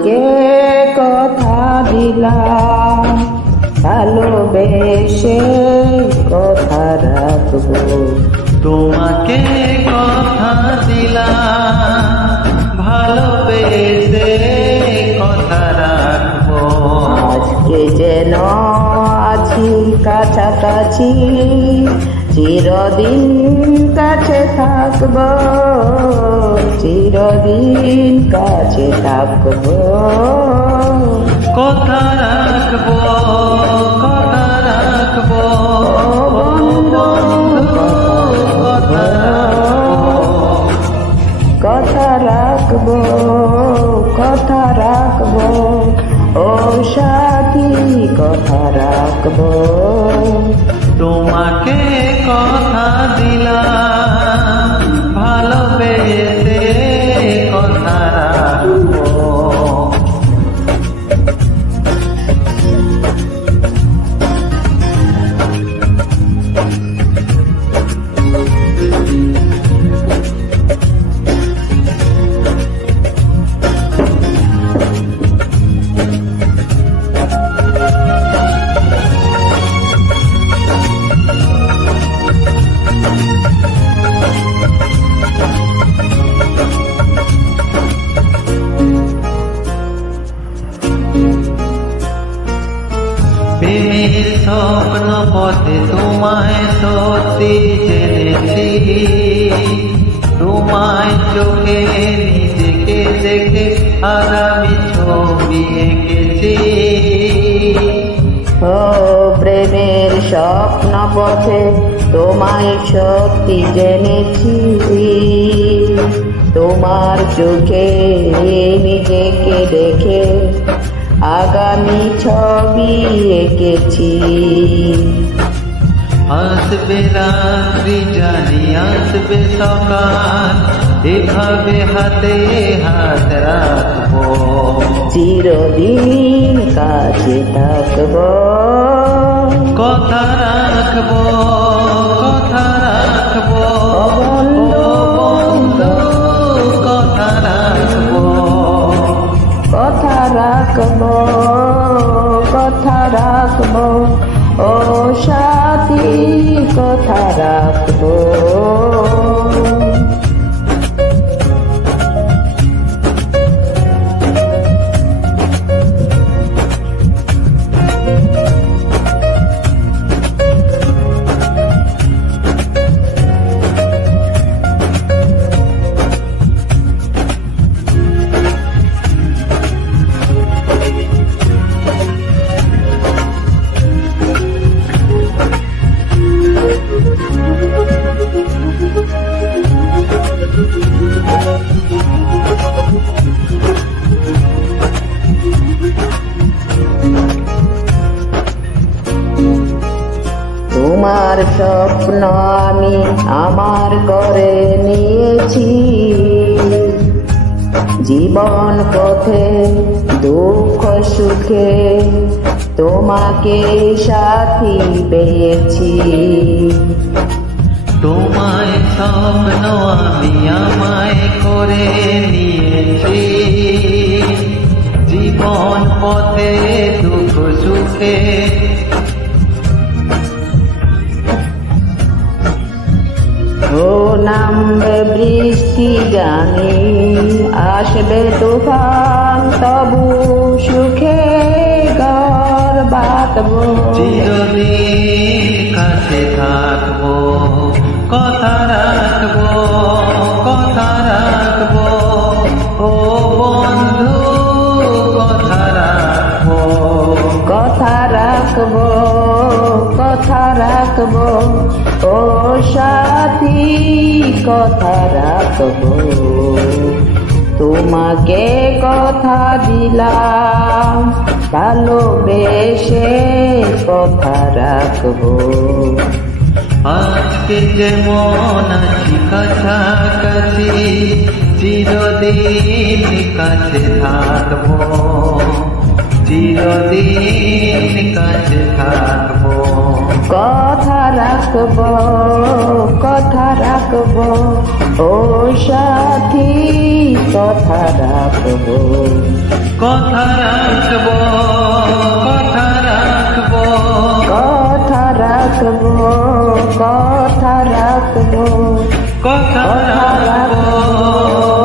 তোমাকে কথা দিলাম, ভালোবেসে কথা রাখবো। তোমাকে কথা দিলাম, ভালোবেসে কথা রাখবো। আজকে যেন আছি কাছাকাছি, চিরদিন কাছে থাকবো, চিরদিন কাছে থাকবো। কথা রাখবো, কথা রাখবো, কথা রাখবো, কথা রাখবো, ও সাথী কথা রাখবো। তোমাকে কথা দিলাম, ভালোবেসে কথা রাখবো। প্রেমের স্বপ্ন পথে তোমায় সত্যি জেনেছি, তোমায় চোখে নিজেকে দেখে আগামী ছবি এঁকেছি। ও প্রেমের স্বপ্ন পথে তোমায় সত্যি জেনেছি, তোমার চোখে নিজেকে দেখে আগামী ছবি এঁকেছি। আসবে রাত্রি জানি আসবে সকাল, এভাবে হাতে হাত রাখবো, চিরদিন কাছে থাকবো। কথা রাখবো, কথা রাখবো, বন্ধু কথা রাখবো। কথা রাখবো, কথা রাখবো, ও সাথী কথা রাখবো। তোমার স্বপ্ন আমি আমার করে নিয়েছি, জীবন পথে দুঃখ সুখে তোমাকে সাথী পেয়েছি। তোমায় স্বপ্ন আমি আমায় করে নিয়েছি, জীবন পথে দুঃখ সুখে ও নামবে বৃষ্টি জানি, আসবে তুফান, তবু সুখে ঘর বাঁধবো, চিরদিন কাছে থাকবো। কথা রাখবো, কথা রাখবো, ও বন্ধু কথা রাখবো, কথা রাখবো, কথা রাখবো, ও সাথী কথা রাখবো। তোমাকে কথা দিলাম, ভালোবেসে কথা রাখবো। আজকে যেমন আছি কাছাকাছি, চিরদিন কাছে থাকবো, চিরদিন কাছে থাকবো। কথা রাখবো, কথা রাখবো, ও সাথী কথা রাখবো কথা রাখবো কথা রাখবো কথা রাখবো কথা রাখবো কথা কথা রাখবো রাখবো